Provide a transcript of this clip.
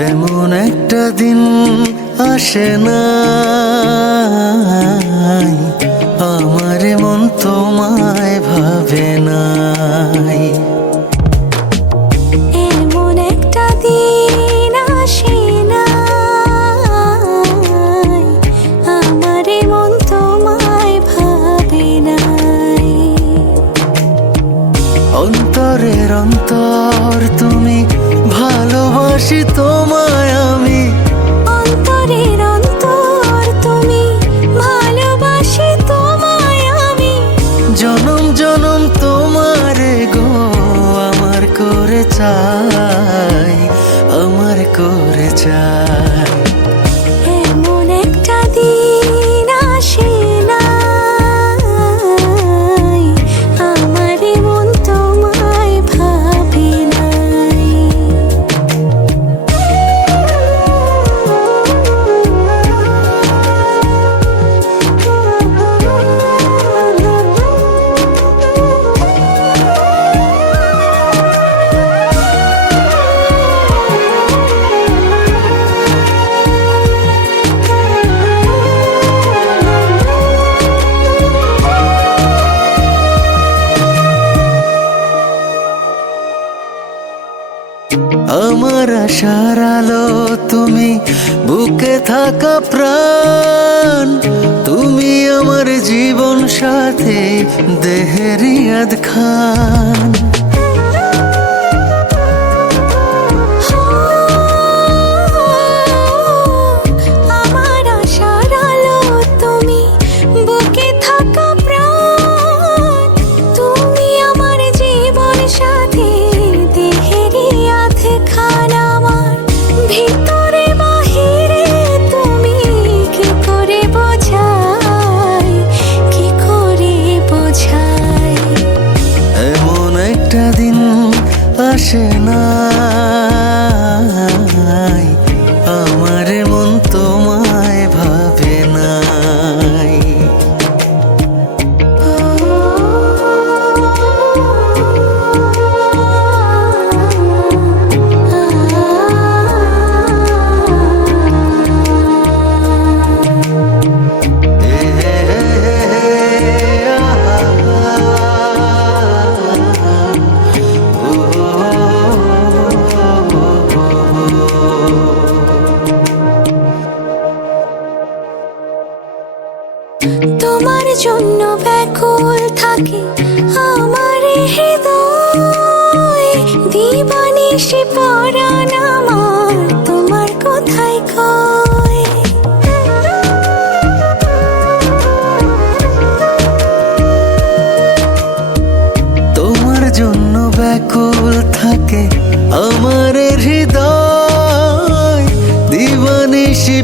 এমন একটা দিন আসে না আমার মন তোমায় ভাবে নাই। এমন একটা দিন আসে না আমার মন তোমায় ভাবে নাই। অন্তরের অন্তর তুমি, ভালোবাসি তোমায় আমি। অন্তরের অন্তর তুমি, ভালোবাসি তোমায় আমি। জনম জনম তোমারে গো আমার করে চাই, আমার করে চাই। এমন একটা দিন আসে না আমার মন তোমায় ভাবে নাই। আমার আশার আলো তুমি, বুকে থাকা প্রাণ তুমি, আমার জীবন সাথী দেহের ইয়াদ খান। আমার আশার আলো তুমি, বুকে থাকা প্রাণ তুমি, আমার জীবন সাথী দেহের ইয়াদ খান। আমার ভিতরে বাহিরে তুমি, কি করে বোঝাই, কি করে বোঝাই। এমন একটা দিন আসে না আমার মন তোমায় ভাবে নাই। তোমার জন্য ব্যাকুল থাকে আমার হৃদয়, দিবানিশি পরাণ আমার তোমার কথাই কয়। তোমার জন্য ব্যাকুল থাকে আমার হৃদয়, দিবানিশি